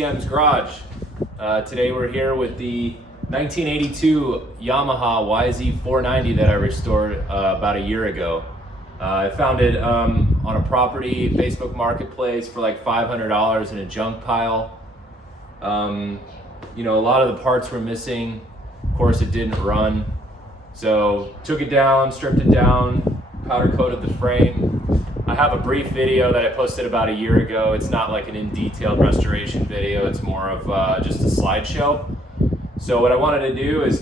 TM's Garage. Today we're here with the 1982 Yamaha YZ490 that I restored about a year ago. I found it on a property Facebook marketplace for like $500 in a junk pile. You know, a lot of the parts were missing. Of course, it didn't run. So took it down, stripped it down, powder coated the frame. I have a brief video that I posted about a year ago. It's not like an in-detailed restoration video. It's more of just a slideshow. So what I wanted to do is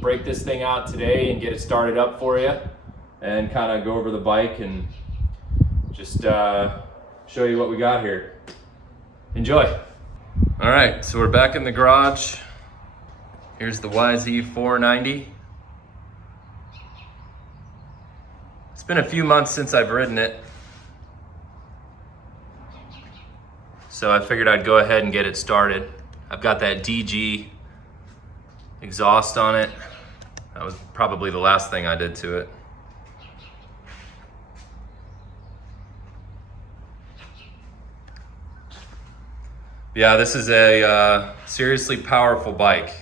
break this thing out today and get it started up for you and kind of go over the bike and just show you what we got here. Enjoy. All right, so we're back in the garage. Here's the YZ490. It's been a few months since I've ridden it, so I figured I'd go ahead and get it started. I've got that DG exhaust on it. That was probably the last thing I did to it. Yeah, this is a seriously powerful bike.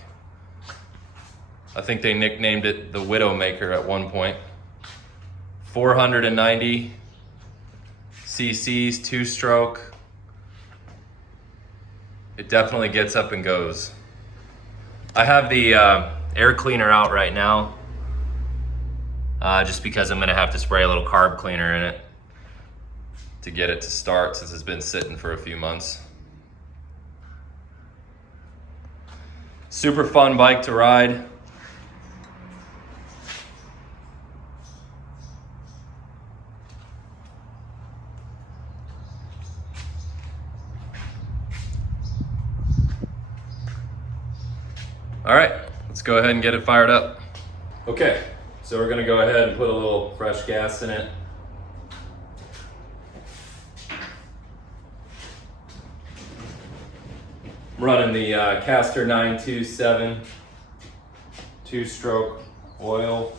I think they nicknamed it the Widowmaker at one point. 490 cc's, 2-stroke. It definitely gets up and goes. I have the air cleaner out right now, just because I'm gonna have to spray a little carb cleaner in it to get it to start, since it's been sitting for a few months. Super fun bike to ride. All right, let's go ahead and get it fired up. Okay, so we're gonna go ahead and put a little fresh gas in it. I'm running the Caster 927 2-stroke oil.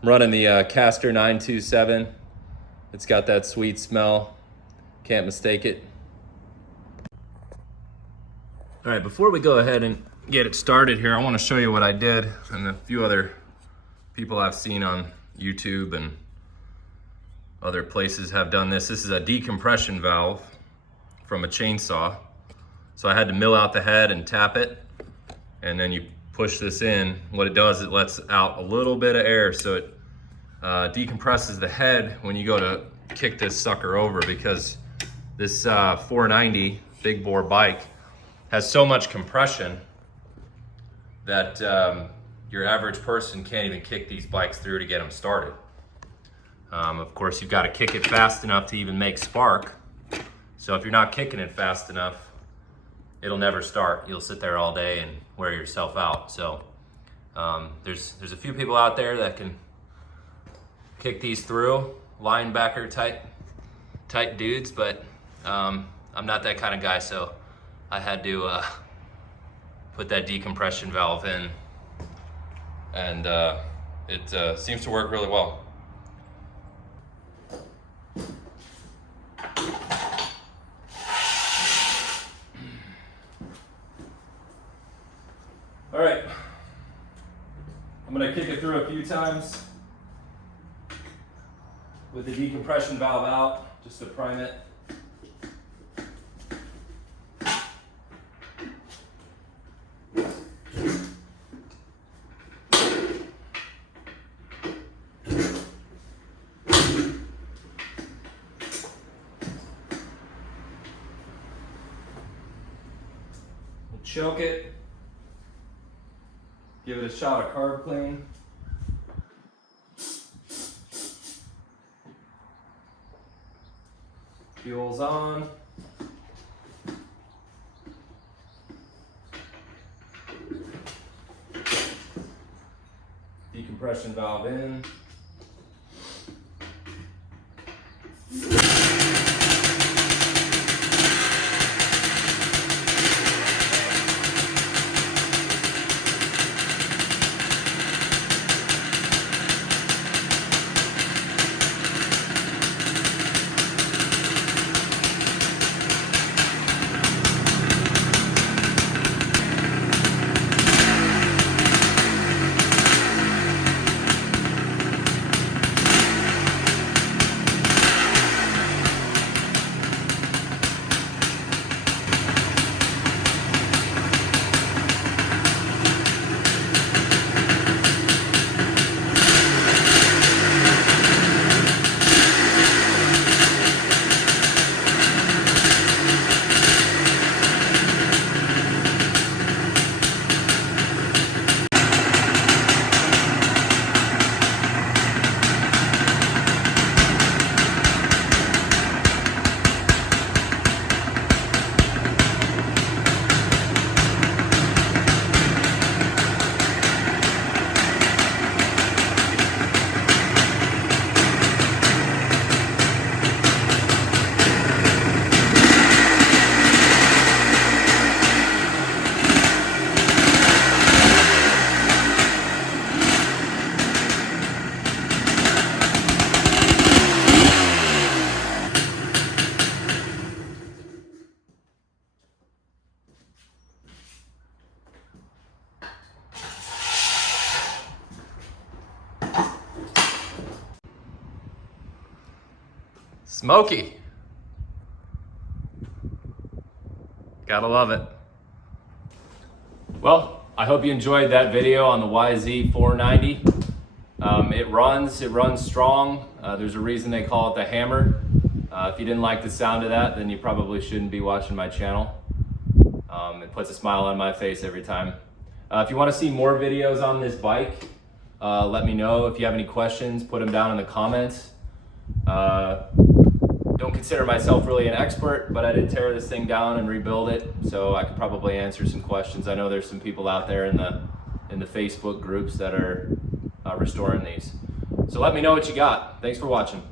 I'm running the Caster 927. It's got that sweet smell. Can't mistake it. All right, before we go ahead and get it started here, I want to show you what I did and a few other people I've seen on YouTube and other places have done this. This is a decompression valve from a chainsaw. So I had to mill out the head and tap it, and then you push this in. What it does, it lets out a little bit of air, so it decompresses the head when you go to kick this sucker over, because this 490 big bore bike has so much compression that your average person can't even kick these bikes through to get them started. Of course, you've got to kick it fast enough to even make spark. So if you're not kicking it fast enough, it'll never start. You'll sit there all day and wear yourself out. So there's a few people out there that can kick these through, linebacker type dudes, but I'm not that kind of guy, so I had to put that decompression valve in, and it seems to work really well. All right, I'm gonna kick it through a few times with the decompression valve out, just to prime it. We'll choke it. Give it a shot of carb clean. Fuel's on. Decompression valve in. Smoky. Gotta love it. Well, I hope you enjoyed that video on the YZ490. It runs strong. There's a reason they call it the hammer. If you didn't like the sound of that, then you probably shouldn't be watching my channel. It puts a smile on my face every time. If you want to see more videos on this bike, let me know. If you have any questions, put them down in the comments. Don't consider myself really an expert, but I did tear this thing down and rebuild it, so I could probably answer some questions. I know there's some people out there in the Facebook groups that are restoring these. So let me know what you got. Thanks for watching.